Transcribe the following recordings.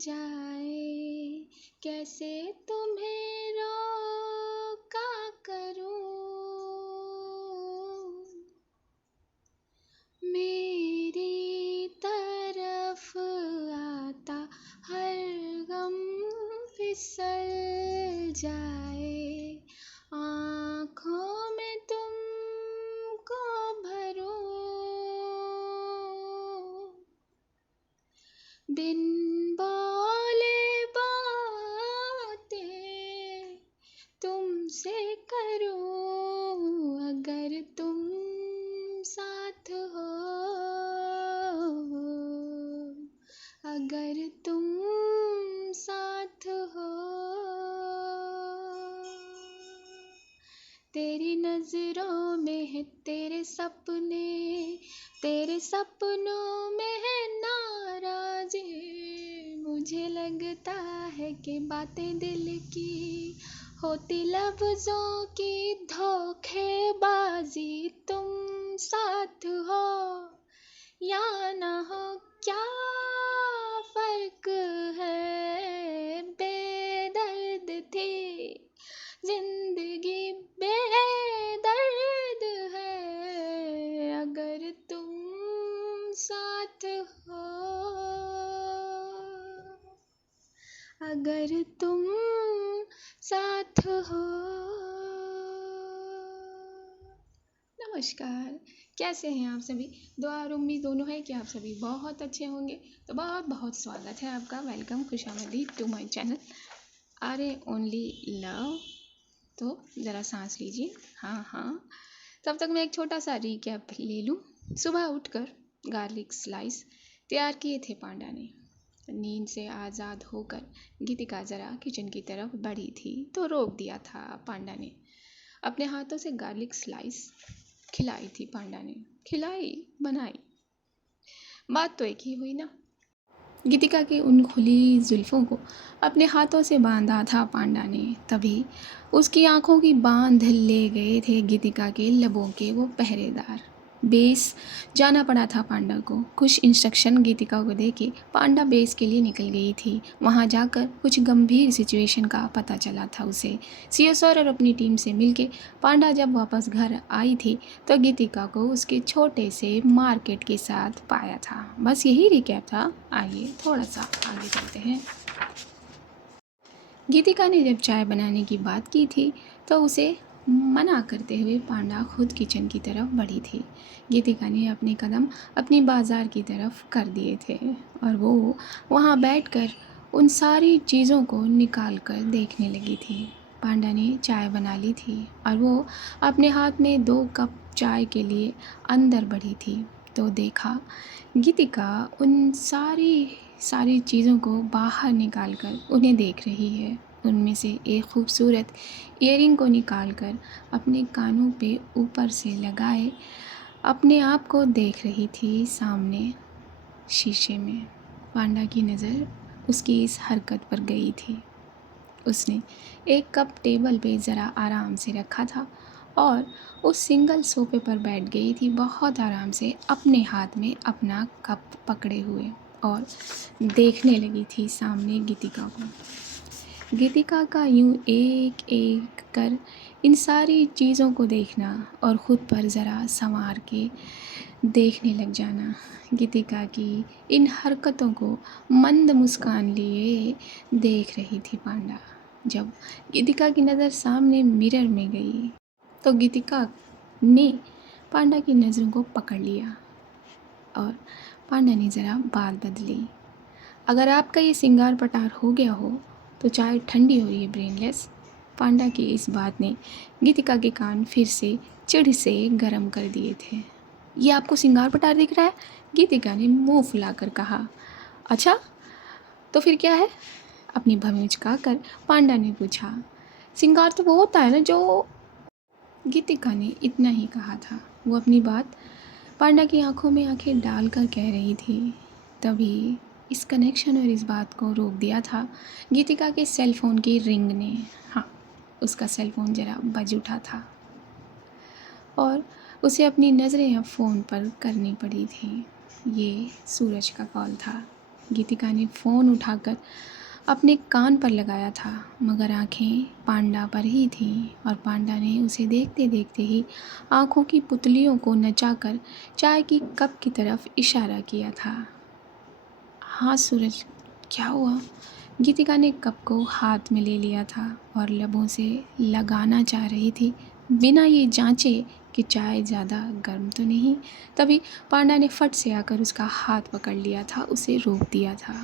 जाए, कैसे तुम्हें रोका करूं। मेरी तरफ आता हर गम फिसल जाए, आँखों में तुमको भरूं। बिन बोले बातें तुमसे करूं, अगर तुम साथ हो, अगर तुम साथ हो। तेरी नजरों में है तेरे सपने, तेरे सपनों में है नाराजी। मुझे लगता है कि बातें दिल की होती लफ्जों की धोखेबाजी। तुम साथ हो या ना हो, क्या फर्क है। बेदर्द थी जिंदगी, बेदर्द है, अगर तुम साथ हो, अगर तुम साथ हो। नमस्कार, कैसे हैं आप सभी। दुआ और उम्मीद दोनों है कि आप सभी बहुत अच्छे होंगे। तो बहुत बहुत स्वागत है आपका, वेलकम, खुशामदीद टू माय चैनल आरे ओनली लव। तो ज़रा सांस लीजिए, हाँ। तब तक मैं एक छोटा सा रिकैप ले लूँ। सुबह उठकर गार्लिक स्लाइस तैयार किए थे पांडा ने। नींद से आज़ाद होकर गीतिका ज़रा किचन की तरफ बढ़ी थी तो रोक दिया था पांडा ने। अपने हाथों से गार्लिक स्लाइस खिलाई थी पांडा ने। खिलाई बनाई, बात तो एक ही हुई ना। गीतिका की उन खुली जुल्फ़ों को अपने हाथों से बांधा था पांडा ने। तभी उसकी आंखों की बांध ले गए थे गीतिका के लबों के वो पहरेदार। बेस जाना पड़ा था पांडा को। कुछ इंस्ट्रक्शन गीतिका को दे के पांडा बेस के लिए निकल गई थी। वहां जाकर कुछ गंभीर सिचुएशन का पता चला था उसे। सीओ सर और अपनी टीम से मिलके पांडा जब वापस घर आई थी तो गीतिका को उसके छोटे से मार्केट के साथ पाया था। बस यही रिकैप था। आइए थोड़ा सा आगे चलते हैं। गीतिका ने जब चाय बनाने की बात की थी तो उसे मना करते हुए पांडा खुद किचन की तरफ बढ़ी थी। गीतिका ने अपने कदम अपनी बाजार की तरफ कर दिए थे और वो वहाँ बैठकर उन सारी चीज़ों को निकाल कर देखने लगी थी। पांडा ने चाय बना ली थी और वो अपने हाथ में 2 कप चाय के लिए अंदर बढ़ी थी तो देखा गीतिका उन सारी चीज़ों को बाहर निकाल कर उन्हें देख रही है। उनमें से एक खूबसूरत ईयरिंग को निकालकर अपने कानों पे ऊपर से लगाए अपने आप को देख रही थी सामने शीशे में। पांडा की नज़र उसकी इस हरकत पर गई थी। उसने एक कप टेबल पे ज़रा आराम से रखा था और उस सिंगल सोफे पर बैठ गई थी बहुत आराम से, अपने हाथ में अपना कप पकड़े हुए और देखने लगी थी सामने गीतिका को। गीतिका का यूं एक एक कर इन सारी चीज़ों को देखना और ख़ुद पर ज़रा संवार के देखने लग जाना। गीतिका की इन हरकतों को मंद मुस्कान लिए देख रही थी पांडा। जब गीतिका की नज़र सामने मिरर में गई तो गीतिका ने पांडा की नज़रों को पकड़ लिया और पांडा ने ज़रा बात बदली। अगर आपका ये सिंगार पटार हो गया हो तो चाय ठंडी हो रही है ब्रेनलेस। पांडा की इस बात ने गीतिका के कान फिर से चिढ़ से गर्म कर दिए थे। ये आपको सिंगार पटार दिख रहा है? गीतिका ने मुंह फुलाकर कहा। अच्छा तो फिर क्या है? अपनी भवें उचकाकर पांडा ने पूछा। सिंगार तो वो होता है ना जो। गीतिका ने इतना ही कहा था। वो अपनी बात पांडा की आंखों में आंखें डालकर कह रही थी। तभी इस कनेक्शन और इस बात को रोक दिया था गीतिका के सेल फ़ोन की रिंग ने। हाँ, उसका सेल फ़ोन ज़रा बज उठा था और उसे अपनी नज़रें अब फ़ोन पर करनी पड़ी थी। ये सूरज का कॉल था। गीतिका ने फ़ोन उठाकर अपने कान पर लगाया था, मगर आंखें पांडा पर ही थीं और पांडा ने उसे देखते देखते ही आंखों की पुतलियों को नचाकर चाय की कप की तरफ इशारा किया था। हाँ सूरज, क्या हुआ? गीतिका ने कप को हाथ में ले लिया था और लबों से लगाना चाह रही थी, बिना ये जांचे कि चाय ज़्यादा गर्म तो नहीं। तभी पांडा ने फट से आकर उसका हाथ पकड़ लिया था, उसे रोक दिया था।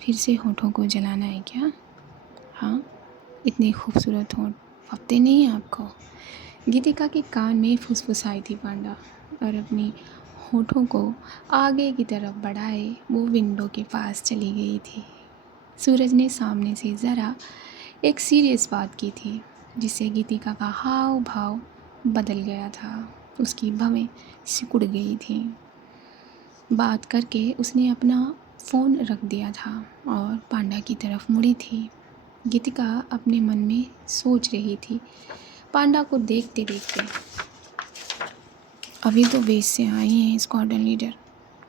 फिर से होठों को जलाना है क्या? हाँ, इतने खूबसूरत होंठ फबते नहीं हैं आपको? गीतिका के कान में फुसफुसाई थी पांडा और अपनी होठों को आगे की तरफ बढ़ाए वो विंडो के पास चली गई थी। सूरज ने सामने से ज़रा एक सीरियस बात की थी, जिससे गीतिका का हाव भाव बदल गया था। उसकी भवें सिकुड़ गई थीं। बात करके उसने अपना फ़ोन रख दिया था और पांडा की तरफ मुड़ी थी। गीतिका अपने मन में सोच रही थी, पांडा को देखते देखते, अभी तो बेस से आई हैं स्क्वाड्रन लीडर,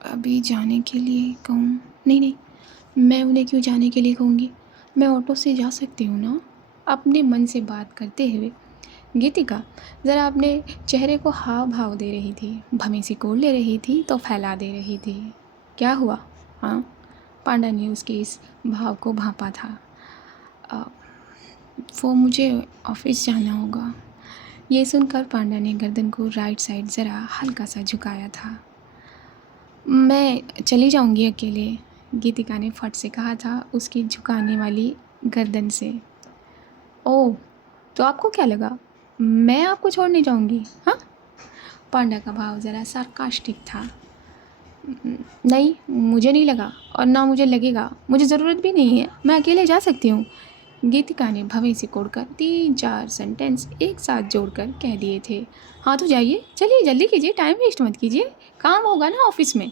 अभी जाने के लिए कहूँ? नहीं नहीं, मैं उन्हें क्यों जाने के लिए कहूँगी, मैं ऑटो से जा सकती हूँ ना। अपने मन से बात करते हुए गीतिका ज़रा अपने चेहरे को हाव भाव दे रही थी, भवें सिकोड़ ले रही थी तो फैला दे रही थी। क्या हुआ? हाँ, पांडा ने उसके इस भाव को भांपा था। वो मुझे ऑफिस जाना होगा। ये सुनकर पांडा ने गर्दन को राइट साइड ज़रा हल्का सा झुकाया था। मैं चली जाऊंगी अकेले, गीतिका ने फट से कहा था उसकी झुकाने वाली गर्दन से। ओह, तो आपको क्या लगा मैं आपको छोड़ने जाऊंगी? हाँ, पांडा का भाव ज़रा सार्कास्टिक था। नहीं, मुझे नहीं लगा और ना मुझे लगेगा, मुझे ज़रूरत भी नहीं है, मैं अकेले जा सकती हूँ। गीतिका ने भवें से कोड़कर 3-4 सेंटेंस एक साथ जोड़कर कह दिए थे। हाँ तो जाइए, चलिए जल्दी कीजिए, टाइम वेस्ट मत कीजिए, काम होगा ना ऑफिस में।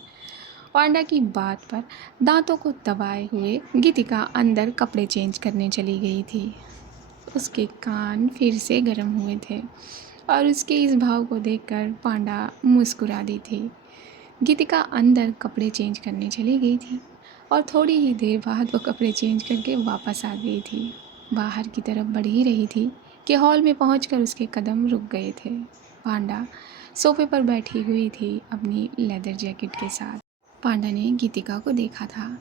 पांडा की बात पर दांतों को दबाए हुए गीतिका अंदर कपड़े चेंज करने चली गई थी। उसके कान फिर से गर्म हुए थे और उसके इस भाव को देखकर पांडा मुस्कुरा दी थी। गीतिका अंदर कपड़े चेंज करने चली गई थी और थोड़ी ही देर बाद वो कपड़े चेंज करके वापस आ गई थी। बाहर की तरफ बढ़ ही रही थी कि हॉल में पहुंचकर उसके कदम रुक गए थे। पांडा सोफे पर बैठी हुई थी अपनी लेदर जैकेट के साथ। पांडा ने गीतिका को देखा था।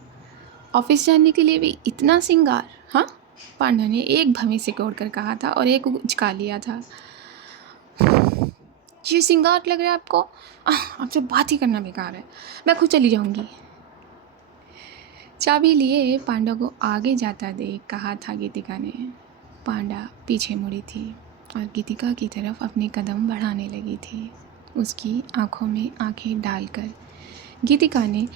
ऑफिस जाने के लिए भी इतना सिंगार? हाँ, पांडा ने एक भवें से कोड़कर कहा था और एक उचका लिया था। ये सिंगार लग रहा है आपको? आपसे बात ही करना बेकार है, मैं खुद चली जाऊंगी। चाबी लिए पांडा को आगे जाता देख कहा था गीतिका ने। पांडा पीछे मुड़ी थी और गीतिका की तरफ अपने कदम बढ़ाने लगी थी। उसकी आंखों में आंखें डालकर गीतिका ने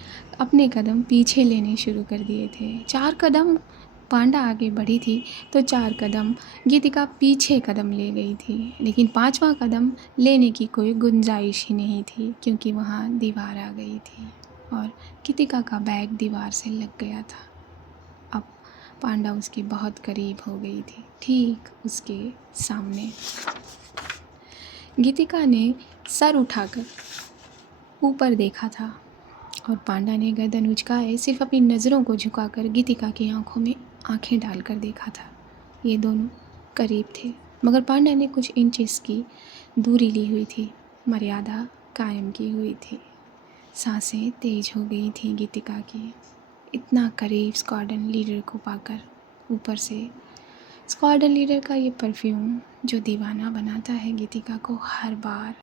अपने कदम पीछे लेने शुरू कर दिए थे। 4 कदम पांडा आगे बढ़ी थी तो 4 कदम गीतिका पीछे कदम ले गई थी, लेकिन 5वां कदम लेने की कोई गुंजाइश ही नहीं थी, क्योंकि वहाँ दीवार आ गई थी और गीतिका का बैग दीवार से लग गया था। अब पांडा उसके बहुत करीब हो गई थी, ठीक उसके सामने। गीतिका ने सर उठाकर ऊपर देखा था और पांडा ने गर्दन उचकाए सिर्फ अपनी नज़रों को झुकाकर गीतिका की आंखों में आंखें डालकर देखा था। ये दोनों करीब थे, मगर पांडा ने कुछ इंचेस की दूरी ली हुई थी, मर्यादा कायम की हुई थी। सांसें तेज हो गई थी गीतिका की, इतना करीब स्क्वाड्रन लीडर को पाकर। ऊपर से स्क्वाड्रन लीडर का ये परफ्यूम जो दीवाना बनाता है गीतिका को हर बार,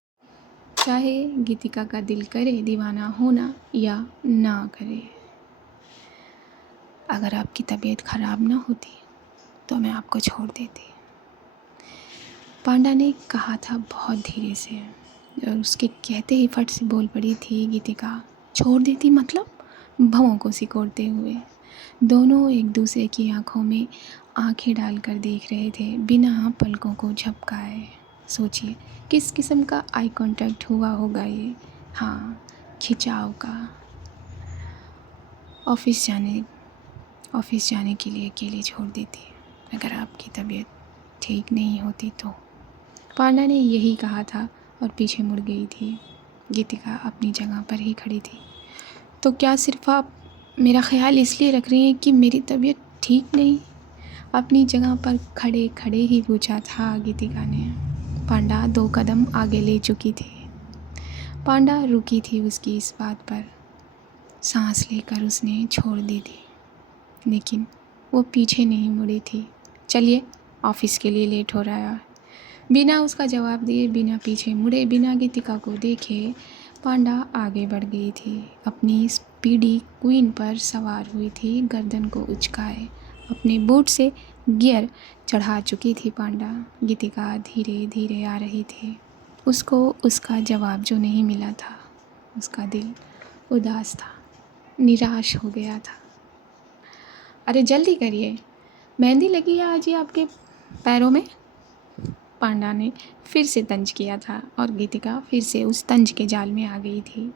चाहे गीतिका का दिल करे दीवाना होना या ना करे। अगर आपकी तबीयत ख़राब ना होती तो मैं आपको छोड़ देती, पांडा ने कहा था बहुत धीरे से, और उसके कहते ही फट से बोल पड़ी थी गीतिका। छोड़ देती मतलब? भवों को सिकोड़ते हुए दोनों एक दूसरे की आंखों में आंखें डालकर देख रहे थे, बिना पलकों को झपकाए। सोचिए किस किस्म का आई कांटेक्ट हुआ होगा ये। हाँ, खिंचाव का। ऑफिस जाने के लिए अकेले छोड़ देती अगर आपकी तबीयत ठीक नहीं होती तो। पांडा ने यही कहा था और पीछे मुड़ गई थी। गीतिका अपनी जगह पर ही खड़ी थी। तो क्या सिर्फ आप मेरा ख्याल इसलिए रख रही हैं कि मेरी तबीयत ठीक नहीं? अपनी जगह पर खड़े खड़े ही पूछा था गीतिका ने। पांडा 2 कदम आगे ले चुकी थी। पांडा रुकी थी उसकी इस बात पर। सांस लेकर उसने छोड़ दी थी, लेकिन वो पीछे नहीं मुड़ी थी। चलिए, ऑफिस के लिए लेट हो रहा है। बिना उसका जवाब दिए, बिना पीछे मुड़े, बिना गीतिका को देखे पांडा आगे बढ़ गई थी। अपनी स्पीडी क्वीन पर सवार हुई थी, गर्दन को उचकाए अपने बूट से गियर चढ़ा चुकी थी पांडा। गीतिका धीरे धीरे आ रही थी। उसको उसका जवाब जो नहीं मिला था, उसका दिल उदास था, निराश हो गया था। अरे जल्दी करिए, मेहंदी लगी है आज ये आपके पैरों में? पांडा ने फिर से तंज किया था और गीतिका फिर से उस तंज के जाल में आ गई थी।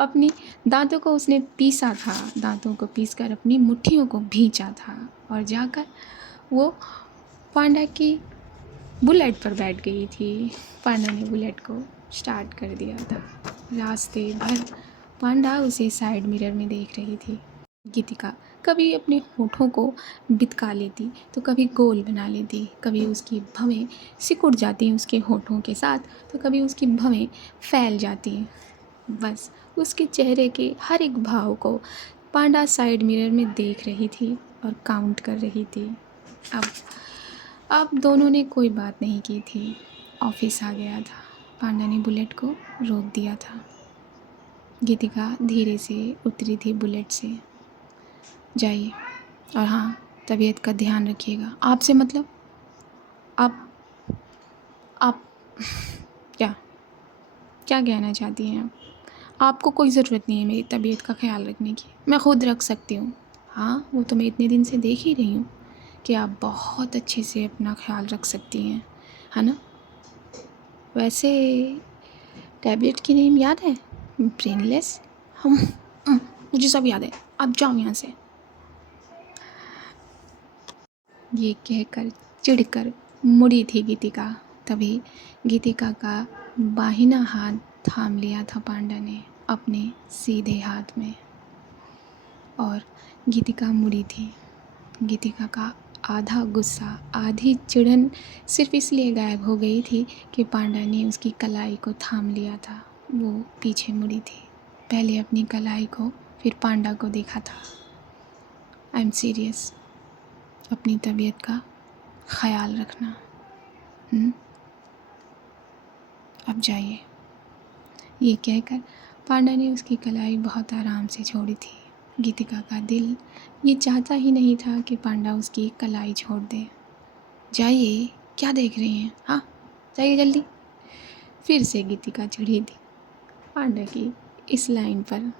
अपनी दांतों को उसने पीसा था, दांतों को पीसकर अपनी मुट्ठियों को भींचा था और जाकर वो पांडा की बुलेट पर बैठ गई थी। पांडा ने बुलेट को स्टार्ट कर दिया था। रास्ते भर पांडा उसे साइड मिरर में देख रही थी। गीतिका कभी अपने होठों को बितका लेती तो कभी गोल बना लेती, कभी उसकी भवें सिकुड़ जाती उसके होठों के साथ तो कभी उसकी भवें फैल जाती। बस उसके चेहरे के हर एक भाव को पांडा साइड मिरर में देख रही थी और काउंट कर रही थी। अब दोनों ने कोई बात नहीं की थी। ऑफिस आ गया था। पांडा ने बुलेट को रोक दिया था। गीतिका धीरे से उतरी थी बुलेट से। जाइए, और हाँ, तबीयत का ध्यान रखिएगा। आपसे मतलब? आप क्या क्या कहना चाहती हैं आप? आपको कोई ज़रूरत नहीं है मेरी तबीयत का ख्याल रखने की, मैं खुद रख सकती हूँ। हाँ, वो तो मैं इतने दिन से देख ही रही हूँ कि आप बहुत अच्छे से अपना ख्याल रख सकती हैं, है ना? वैसे टैबलेट की नेम याद है? ब्रेनलेस। हम मुझे सब याद है, आप जाओ यहाँ से। ये कहकर चिढ़कर मुड़ी थी गीतिका। तभी गीतिका का बाहिना हाथ थाम लिया था पांडा ने अपने सीधे हाथ में और गीतिका मुड़ी थी। गीतिका का आधा गुस्सा, आधी चिढ़न सिर्फ इसलिए गायब हो गई थी कि पांडा ने उसकी कलाई को थाम लिया था। वो पीछे मुड़ी थी। पहले अपनी कलाई को, फिर पांडा को देखा था। I am serious. अपनी तबीयत का ख्याल रखना। अब जाइए। ये कहकर पांडा ने उसकी कलाई बहुत आराम से छोड़ी थी। गीतिका का दिल ये चाहता ही नहीं था कि पांडा उसकी कलाई छोड़ दे। जाइए, क्या देख रही हैं? हाँ, जाइए जल्दी। फिर से गीतिका चिढ़ी थी पांडा की इस लाइन पर।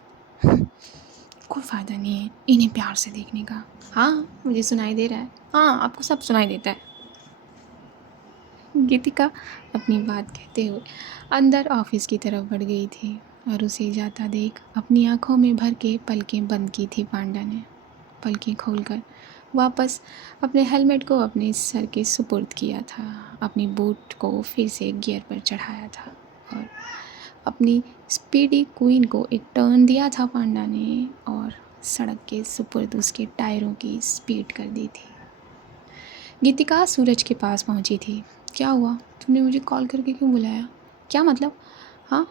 कोई फ़ायदा नहीं है इन्हें प्यार से देखने का। हाँ, मुझे सुनाई दे रहा है। हाँ, आपको सब सुनाई देता है। गीतिका अपनी बात कहते हुए अंदर ऑफिस की तरफ बढ़ गई थी और उसे जाता देख अपनी आंखों में भर के पलकें बंद की थी पांडा ने। पलकें खोलकर वापस अपने हेलमेट को अपने सर के सुपुर्द किया था। अपनी बूट को फिर से गियर पर चढ़ाया था और अपनी स्पीडी क्वीन को एक टर्न दिया था पांडा ने और सड़क के सुपुर्द उसके टायरों की स्पीड कर दी थी। गीतिका सूरज के पास पहुंची थी। क्या हुआ? तुमने मुझे कॉल करके क्यों बुलाया? क्या मतलब? हाँ,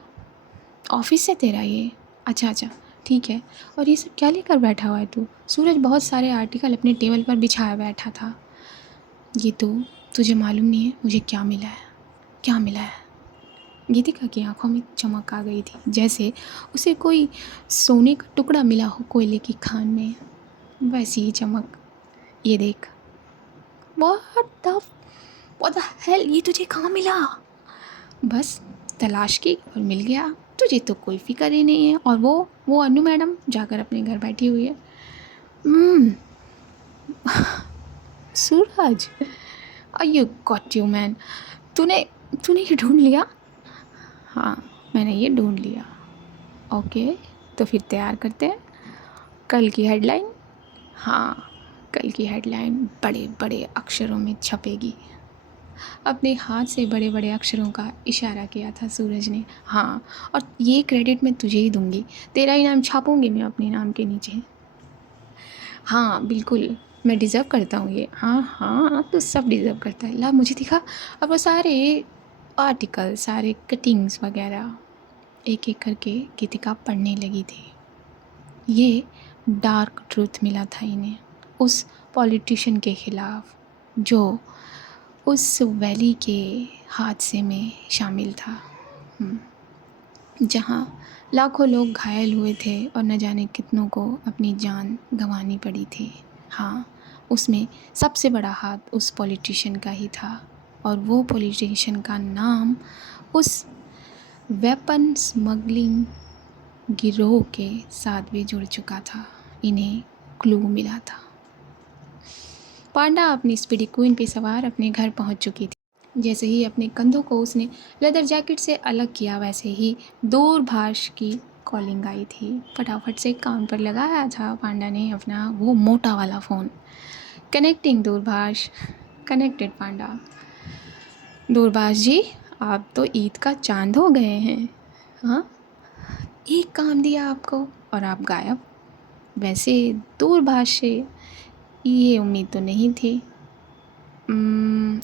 ऑफिस से तेरा ये? अच्छा अच्छा, ठीक है। और ये सब क्या लेकर बैठा हुआ है तू? सूरज बहुत सारे आर्टिकल अपने टेबल पर बिछाया बैठा था। ये तो तुझे मालूम नहीं है मुझे क्या मिला है? क्या मिला है? गीतिका की आंखों में चमक आ गई थी, जैसे उसे कोई सोने का टुकड़ा मिला हो कोयले की खान में। वैसी ही चमक। ये देख। What the hell? ये तुझे कहाँ मिला? बस तलाश की और मिल गया। तुझे तो कोई फिक्र ही नहीं है। और वो अनु मैडम जाकर अपने घर बैठी हुई है। सूरज, यू गॉट यू मैन। तूने तूने ये ढूंढ लिया? हाँ, मैंने ये ढूंढ लिया। ओके, तो फिर तैयार करते हैं कल की हेडलाइन। हाँ, कल की हेडलाइन बड़े बड़े अक्षरों में छपेगी। अपने हाथ से बड़े बड़े अक्षरों का इशारा किया था सूरज ने। हाँ, और ये क्रेडिट मैं तुझे ही दूंगी। तेरा ही नाम छापूंगी मैं अपने नाम के नीचे। हाँ बिल्कुल, मैं डिज़र्व करता हूँ ये। हाँ हाँ, तो सब डिज़र्व करता है। ला मुझे दिखा। और वो सारे आर्टिकल, सारे कटिंग्स वगैरह एक एक करके गीतिका पढ़ने लगी थी। ये डार्क ट्रूथ मिला था इन्हें उस पॉलिटिशियन के ख़िलाफ़ जो उस वैली के हादसे में शामिल था, जहाँ लाखों लोग घायल हुए थे और न जाने कितनों को अपनी जान गंवानी पड़ी थी। हाँ, उसमें सबसे बड़ा हाथ उस पॉलिटिशियन का ही था और वो पॉलिटिशियन का नाम उस वेपन स्मगलिंग गिरोह के साथ भी जुड़ चुका था। इन्हें क्लू मिला था। पांडा अपनी स्पीडी क्वीन पे सवार अपने घर पहुंच चुकी थी। जैसे ही अपने कंधों को उसने लेदर जैकेट से अलग किया, वैसे ही दूरभाष की कॉलिंग आई थी। फटाफट से कान पर लगाया था पांडा ने अपना वो मोटा वाला फ़ोन। कनेक्टिंग दूरभाष। कनेक्टेड पांडा। दूरभाष जी, आप तो ईद का चांद हो गए हैं। हाँ, एक काम दिया आपको और आप गायब। वैसे दूरभाष से ये उम्मीद तो नहीं थी।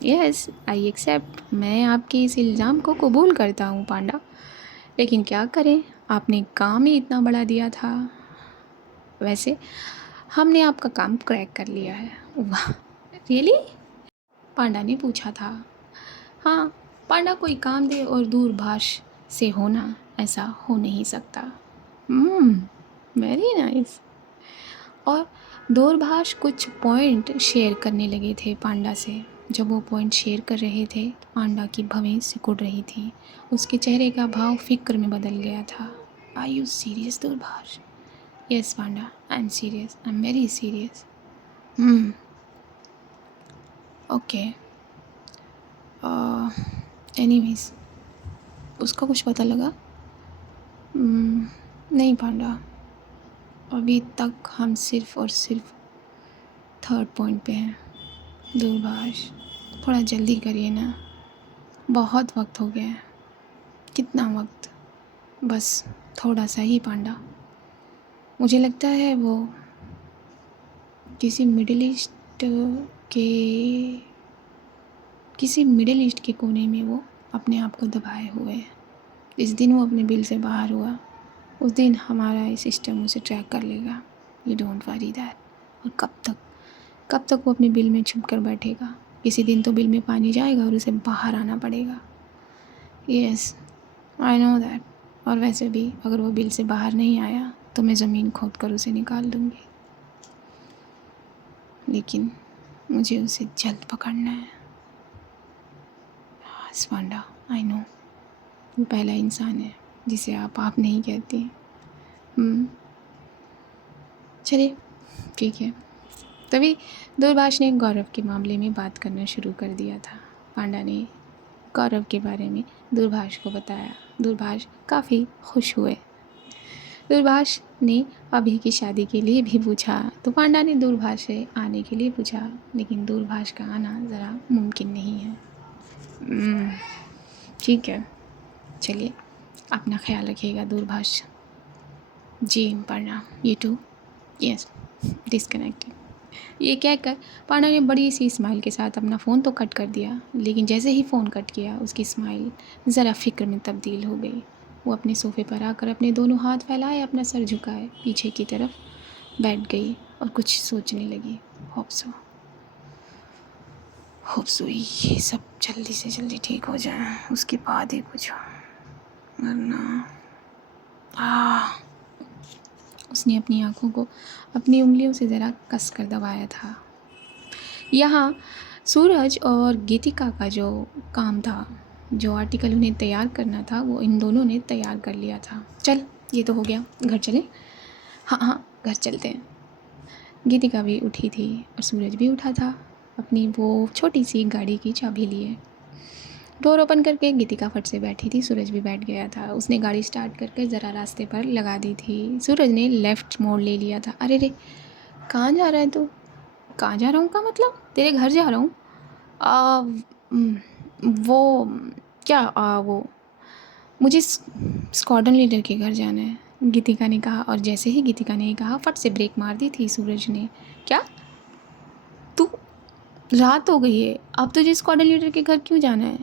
Yes, I accept. मैं आपके इस इल्ज़ाम को कबूल करता हूँ पांडा, लेकिन क्या करें, आपने काम ही इतना बड़ा दिया था। वैसे हमने आपका काम क्रैक कर लिया है। वाह, रियली? पांडा ने पूछा था। हाँ, पांडा कोई काम दे और दूरभाष से होना, ऐसा हो नहीं सकता। Very nice. और दूरभाष कुछ पॉइंट शेयर करने लगे थे पांडा से। जब वो पॉइंट शेयर कर रहे थे तो पांडा की भवें सिकुड़ रही थी। उसके चेहरे का भाव फिक्र में बदल गया था। आर यू सीरियस दूरभाष? Yes Panda, I am serious, I am very serious. Okay. Anyways, उसका कुछ पता लगा? नहीं पांडा, अभी तक हम सिर्फ और सिर्फ थर्ड पॉइंट पे हैं। दूरभाष, थोड़ा जल्दी करिए ना, बहुत वक्त हो गया है। कितना वक्त? बस थोड़ा सा ही पांडा। मुझे लगता है वो किसी मिडिल ईस्ट के कोने में वो अपने आप को दबाए हुए है। जिस दिन वो अपने बिल से बाहर हुआ, उस दिन हमारा ये सिस्टम उसे ट्रैक कर लेगा। You don't worry that. और कब तक वो अपने बिल में छुप कर बैठेगा? किसी दिन तो बिल में पानी जाएगा और उसे बाहर आना पड़ेगा। Yes, I know that. और वैसे भी अगर वो बिल से बाहर नहीं आया तो मैं ज़मीन खोद कर उसे निकाल दूँगी, लेकिन मुझे उसे जल्द पकड़ना है। पांडा, आई नो, वो पहला इंसान है जिसे आप नहीं कहती। चलिए ठीक है। तभी दूरभाष ने गौरव के मामले में बात करना शुरू कर दिया था। पांडा ने गौरव के बारे में दूरभाष को बताया। दूरभाष काफ़ी खुश हुए। दूरभाष ने अभी की शादी के लिए भी पूछा, तो पांडा ने दूरभाष से आने के लिए पूछा, लेकिन दूरभाष का आना ज़रा मुमकिन नहीं है। ठीक है, चलिए, अपना ख्याल रखिएगा दूरभाष जी। पांडा, यू टू। Yes, disconnected. ये कहकर पांडा ने बड़ी सी स्माइल के साथ अपना फ़ोन तो कट कर दिया, लेकिन जैसे ही फ़ोन कट किया उसकी स्माइल ज़रा फिक्र में तब्दील हो गई। वो अपने सोफ़े पर आकर अपने दोनों हाथ फैलाए, अपना सर झुकाए पीछे की तरफ बैठ गई और कुछ सोचने लगी। होप सो ये सब जल्दी से जल्दी ठीक हो जाए, उसके बाद ही कुछ, वरना उसने अपनी आँखों को अपनी उंगलियों से ज़रा कस कर दबाया था। यहाँ सूरज और गीतिका का जो काम था, जो आर्टिकल उन्हें तैयार करना था, वो इन दोनों ने तैयार कर लिया था। चल, ये तो हो गया, घर चलें? हाँ, घर चलते हैं। गीतिका भी उठी थी और सूरज भी उठा था, अपनी वो छोटी सी गाड़ी की चाबी लिए। डोर ओपन करके गीतिका फट से बैठी थी, सूरज भी बैठ गया था। उसने गाड़ी स्टार्ट करके ज़रा रास्ते पर लगा दी थी। सूरज ने लेफ़्ट मोड़ ले लिया था। अरे रे, कहाँ जा रहा है तू? कहाँ जा रहा हूँ का मतलब? तेरे घर जा रहा हूँ। वो क्या वो मुझे स्क्वाड्रन लीडर के घर जाना है। गीतिका ने कहा। और जैसे ही गीतिका ने कहा, फट से ब्रेक मार दी थी सूरज ने। क्या? तू, रात हो गई है, अब तुझे स्क्वाड्रन लीडर के घर क्यों जाना है?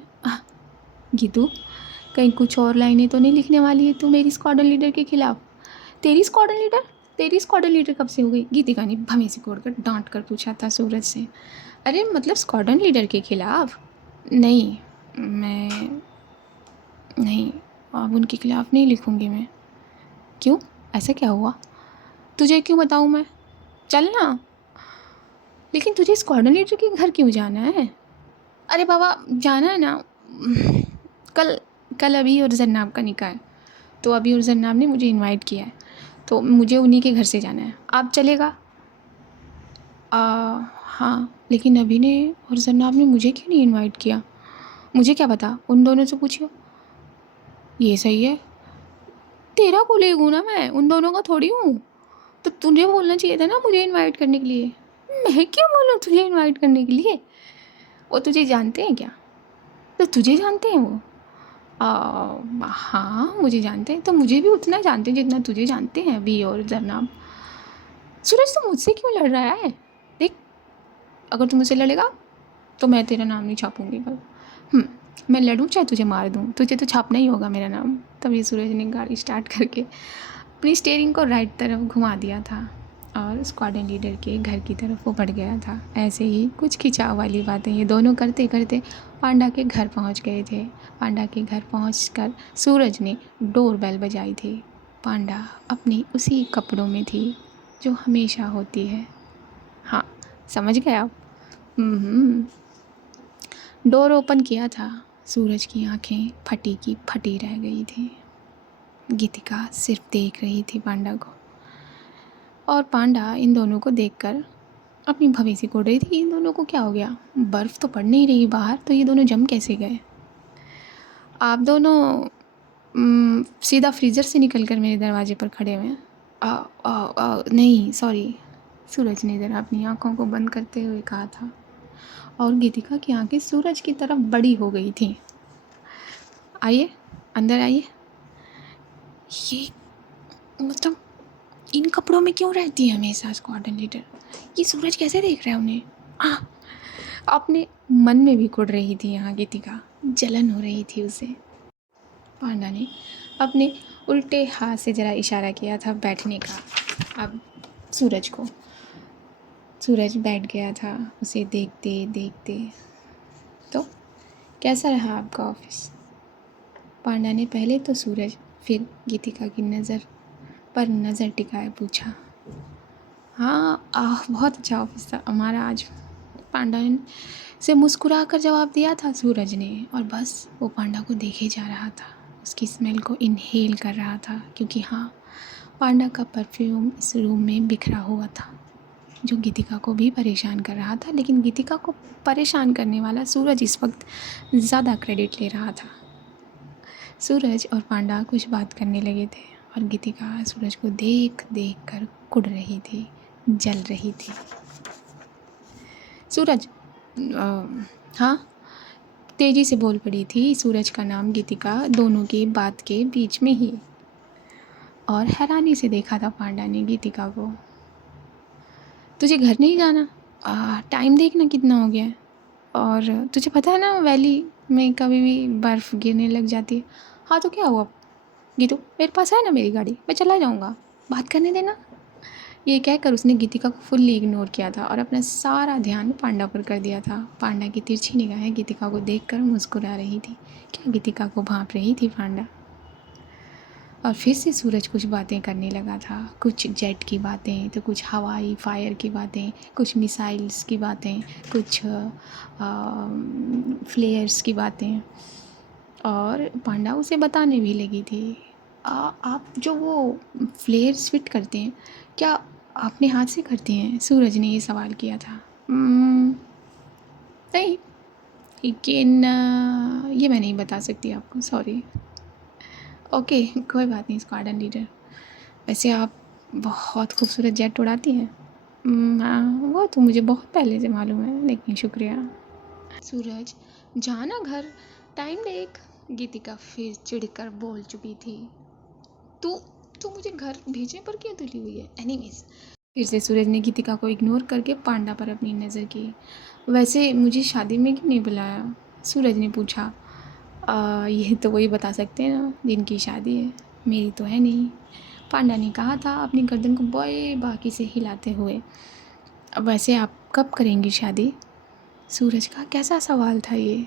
गीतू, कहीं कुछ और लाइनें तो नहीं लिखने वाली है तू मेरी स्क्वाड्रन लीडर के खिलाफ? तेरी स्क्वाड्रन लीडर? तेरी स्क्वाड्रन लीडर कब से हो गई? गीतिका ने भमी से कोड़ कर डांट कर पूछा था सूरज से। अरे मतलब स्क्वाड्रन लीडर के खिलाफ? नहीं, मैं नहीं, अब उनके खिलाफ नहीं लिखूंगी मैं। क्यों? ऐसा क्या हुआ? तुझे क्यों बताऊँ मैं? चल ना। लेकिन तुझे स्क्वाड्रन लीडर के घर क्यों जाना है? अरे बाबा, जाना है ना। कल कल अभी और जन्नाब का निकाह है, तो अभी और जन्नाब ने मुझे इनवाइट किया है, तो मुझे उन्हीं के घर से जाना है। आप चलेगा? हाँ, लेकिन अभी ने और जन्नाब ने मुझे क्यों नहीं इनवाइट किया? मुझे क्या पता, उन दोनों से पूछियो। ये सही है, तेरा कोलेग हूँ ना मैं, उन दोनों का थोड़ी हूँ। तो तुझे बोलना चाहिए था ना मुझे इनवाइट करने के लिए। मैं क्यों बोलूँ तुझे इनवाइट करने के लिए? वो तुझे जानते हैं क्या? तो तुझे जानते हैं वो? हाँ, मुझे जानते हैं, तो मुझे भी उतना जानते हैं जितना तुझे जानते हैं अभी और जरनाब। सूरज, तू मुझसे क्यों लड़ रहा है? देख, अगर तू मुझसे लड़ेगा तो मैं तेरा नाम नहीं छापूंगी कल। मैं लड़ूँ चाहे तुझे मार दूँ, तुझे तो छापना ही होगा मेरा नाम। तभी सूरज ने गाड़ी स्टार्ट करके अपनी स्टीयरिंग को राइट तरफ घुमा दिया था और स्क्वाड्रन लीडर के घर की तरफ वो बढ़ गया था। ऐसे ही कुछ खिंचाव वाली बातें ये दोनों करते करते पांडा के घर पहुंच गए थे। पांडा के घर पहुंचकर सूरज ने डोर बेल बजाई थी। पांडा अपनी उसी कपड़ों में थी जो हमेशा होती है। हाँ, समझ गए आप? डोर ओपन किया था। सूरज की आंखें फटी की फटी रह गई थी। गीतिका सिर्फ देख रही थी पांडा को, और पांडा इन दोनों को देखकर अपनी भवेसी कोड़ रही थी। इन दोनों को क्या हो गया? बर्फ़ तो पड़ नहीं रही बाहर, तो ये दोनों जम कैसे गए? आप दोनों सीधा फ्रीज़र से निकल कर मेरे दरवाजे पर खड़े हुए हैं? नहीं, सॉरी, सूरज ने ज़रा अपनी आँखों को बंद करते हुए कहा था, और गीतिका की आंखें सूरज की तरफ बड़ी हो गई थीं। आइए, अंदर आइए। ये मतलब इन कपड़ों में क्यों रहती है हमेशा स्क्वाड्रन लीडर? ये सूरज कैसे देख रहा है उन्हें? अपने मन में भी कुड़ रही थी यहाँ गीतिका, जलन हो रही थी उसे। पांडा ने अपने उल्टे हाथ से ज़रा इशारा किया था बैठने का। अब सूरज को, सूरज बैठ गया था उसे देखते देखते। तो कैसा रहा आपका ऑफिस? पांडा ने पहले तो सूरज फिर गीतिका की नज़र पर नज़र टिकाए पूछा। हाँ, बहुत अच्छा ऑफिस था हमारा आज, पांडा से मुस्कुरा कर जवाब दिया था सूरज ने। और बस वो पांडा को देखे जा रहा था, उसकी स्मेल को इनहेल कर रहा था, क्योंकि हाँ, पांडा का परफ्यूम इस रूम में बिखरा हुआ था, जो गीतिका को भी परेशान कर रहा था। लेकिन गीतिका को परेशान करने वाला सूरज इस वक्त ज़्यादा क्रेडिट ले रहा था। सूरज और पांडा कुछ बात करने लगे थे, और गीतिका सूरज को देख देख कर कुड़ रही थी, जल रही थी। सूरज, हाँ, तेज़ी से बोल पड़ी थी सूरज का नाम गीतिका दोनों की बात के बीच में ही। और हैरानी से देखा था पांडा ने गीतिका को। तुझे घर नहीं जाना? टाइम देखना कितना हो गया है, और तुझे पता है ना वैली में कभी भी बर्फ़ गिरने लग जाती है। हाँ, तो क्या हुआ गीतू, मेरे पास है ना मेरी गाड़ी, मैं चला जाऊँगा, बात करने देना। ये कहकर उसने गीतिका को फुल्ली इग्नोर किया था और अपना सारा ध्यान पांडा पर कर दिया था। पांडा की तिरछी निगाहें गीतिका को देखकर मुस्कुरा रही थी। क्या गीतिका को भांप रही थी पांडा? और फिर से सूरज कुछ बातें करने लगा था, कुछ जेट की बातें, तो कुछ हवाई फायर की बातें, कुछ मिसाइल्स की बातें, कुछ फ्लेयर्स की बातें। और पांडा उसे बताने भी लगी थी। आप जो वो फ्लेयर्स फिट करते हैं, क्या अपने हाथ से करते हैं? सूरज ने ये सवाल किया था। नहीं, लेकिन ये मैं नहीं बता सकती आपको, सॉरी। ओके, कोई बात नहीं स्क्वाड्रन लीडर। वैसे आप बहुत खूबसूरत जेट उड़ाती हैं। हाँ, वो तो मुझे बहुत पहले से मालूम है, लेकिन शुक्रिया। सूरज, जाना घर, टाइम देख। गीतिका फिर चिढ़कर बोल चुकी थी। तू तो मुझे घर भेजने पर क्यों तुली हुई है? एनीवेज, फिर से सूरज ने गीतिका को इग्नोर करके पांडा पर अपनी नज़र की। वैसे मुझे शादी में क्यों नहीं बुलाया? सूरज ने पूछा। ये तो वही बता सकते हैं ना जिनकी शादी है, मेरी तो है नहीं, पांडा ने कहा था अपनी गर्दन को बड़े बाकी से हिलाते हुए। अब वैसे आप कब करेंगी शादी? सूरज का कैसा सवाल था ये?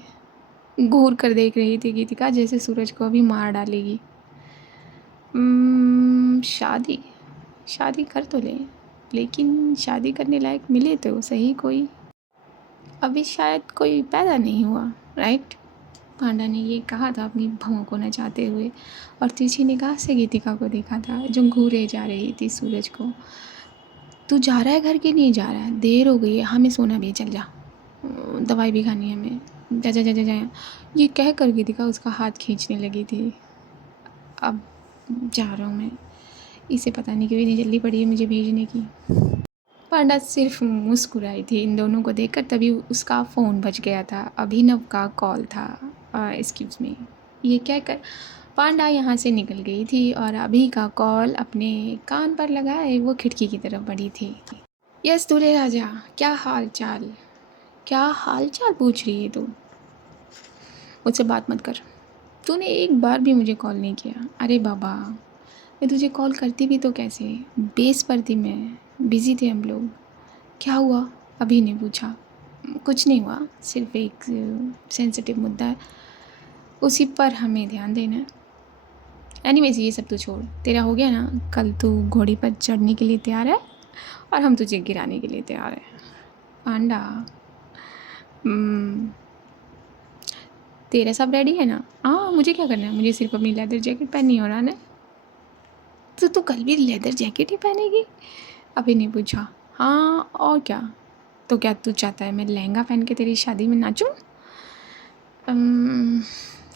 घूर कर देख रही थी गीतिका जैसे सूरज को अभी मार डालेगी। शादी शादी कर तो लें, लेकिन शादी करने लायक मिले तो सही कोई। अभी शायद कोई पैदा नहीं हुआ, राइट? पांडा ने ये कहा था अपनी भौं को नचाते हुए और तिरछी निगाह से गीतिका को देखा था जो घूरे जा रही थी सूरज को। तू जा रहा है घर के? नहीं जा रहा है, देर हो गई है, हमें सोना भी है, चल जा, दवाई भी खानी है हमें, जा जा जा जा जा। ये कह कर गीतिका उसका हाथ खींचने लगी थी। अब जा रहा हूँ मैं, इसे पता नहीं क्यों इतनी जल्दी पड़ी है मुझे भेजने की। पांडा सिर्फ मुस्कुराई थी इन दोनों को देखकर, तभी उसका फ़ोन बज गया था। अभिनव का कॉल था। एक्सक्यूज़ मी, ये कहकर पांडा यहाँ से निकल गई थी और अभी का कॉल अपने कान पर लगाए वो खिड़की की तरफ बढ़ी थी। यस दूल्हे राजा, क्या हाल चाल? क्या हाल चाल पूछ रही है तू? मुझसे बात मत कर। तूने एक बार भी मुझे कॉल नहीं किया। अरे बाबा, मैं तुझे कॉल करती भी तो कैसे, बेस पर थी मैं, बिज़ी थे हम लोग। क्या हुआ? अभी ने पूछा। कुछ नहीं हुआ, सिर्फ एक सेंसिटिव मुद्दा है, उसी पर हमें ध्यान देना है। एनीवेज ये सब तू छोड़, तेरा हो गया ना? कल तू घोड़ी पर चढ़ने के लिए तैयार है और हम तुझे गिराने के लिए तैयार हैं। पांडा, तेरा सब रेडी है ना? हाँ, मुझे क्या करना है? मुझे सिर्फ अपनी लेदर जैकेट पहननी है और आना है। तो तू कल भी लेदर जैकेट ही पहनेगी? अभी ने पूछा। हाँ और क्या? तो क्या तू चाहता है मैं लहंगा पहन के तेरी शादी में नाचूं?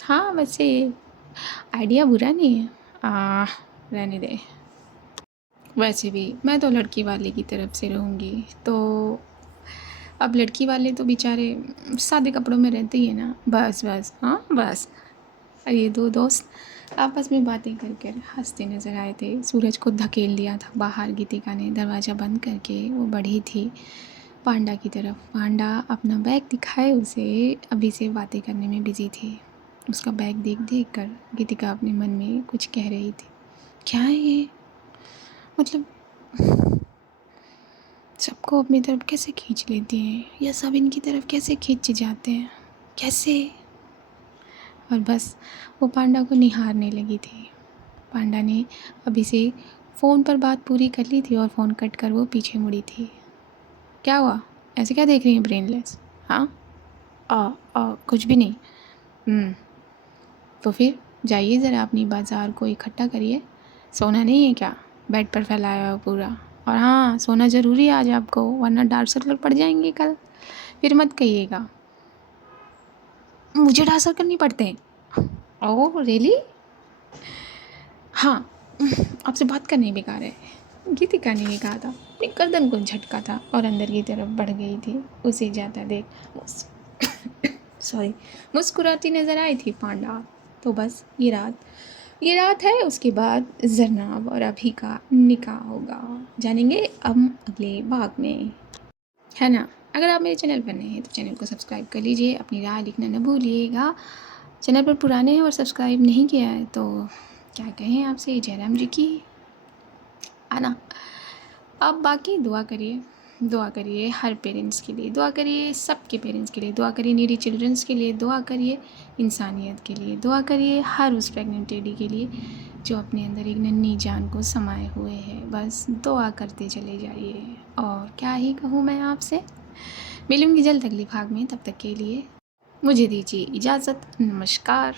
हाँ वैसे आइडिया बुरा नहीं है, रहने दे। वैसे भी मैं तो लड़की वाले की तरफ से रहूँगी, तो अब लड़की वाले तो बेचारे सादे कपड़ों में रहते ही है ना। बस बस, हाँ बस। और ये दो दोस्त आपस में बातें करके हंसते नज़र आए थे। सूरज को धकेल दिया था बाहर गीतिका ने दरवाज़ा बंद करके। वो बढ़ी थी पांडा की तरफ। पांडा अपना बैग दिखाए उसे, अभी से बातें करने में बिजी थी। उसका बैग देख देख कर गीतिका अपने मन में कुछ कह रही थी। क्या है ये? मतलब सबको अपनी तरफ कैसे खींच लेती हैं, या सब इनकी तरफ कैसे खींचे जाते हैं, कैसे? और बस वो पांडा को निहारने लगी थी। पांडा ने अभी से फ़ोन पर बात पूरी कर ली थी और फ़ोन कट कर वो पीछे मुड़ी थी। क्या हुआ? ऐसे क्या देख रही हैं ब्रेनलेस? हाँ कुछ भी नहीं। तो फिर जाइए ज़रा अपनी बाज़ार को इकट्ठा करिए। सोना नहीं है क्या बेड पर फैलाया हो पूरा? और हाँ, सोना ज़रूरी है आज आपको, वरना डार्क सर्कल पड़ जाएंगे कल। फिर मत कहिएगा मुझे डार्क सर्कल नहीं पड़ते हैं। Oh really? हाँ, आपसे बात करनी बेकार है, गीतिका ने ये कहा था। अपनी गर्दन को झटका था और अंदर की तरफ बढ़ गई थी। उसे जाता देख सॉरी मुस्कुराती नज़र आई थी पांडा। तो बस ये रात है, उसके बाद जरनाब और अभी का निकाह होगा। जानेंगे अब अगले भाग में, है ना? अगर आप मेरे चैनल पर नए हैं तो चैनल को सब्सक्राइब कर लीजिए, अपनी राय लिखना न भूलिएगा। चैनल पर पुराने हैं और सब्सक्राइब नहीं किया है तो क्या कहें आपसे, जयराम जी की आना। अब बाकी दुआ करिए हर पेरेंट्स के लिए, दुआ करिए सबके पेरेंट्स के लिए, दुआ करिए नीडी चिल्ड्रंस के लिए, दुआ करिए इंसानियत के लिए, दुआ करिए हर उस प्रेग्नेंट लेडी के लिए जो अपने अंदर एक नन्ही जान को समाये हुए है। बस दुआ करते चले जाइए। और क्या ही कहूँ मैं आपसे, मिलूँगी जल्द अगले भाग में। तब तक के लिए मुझे दीजिए इजाज़त। नमस्कार।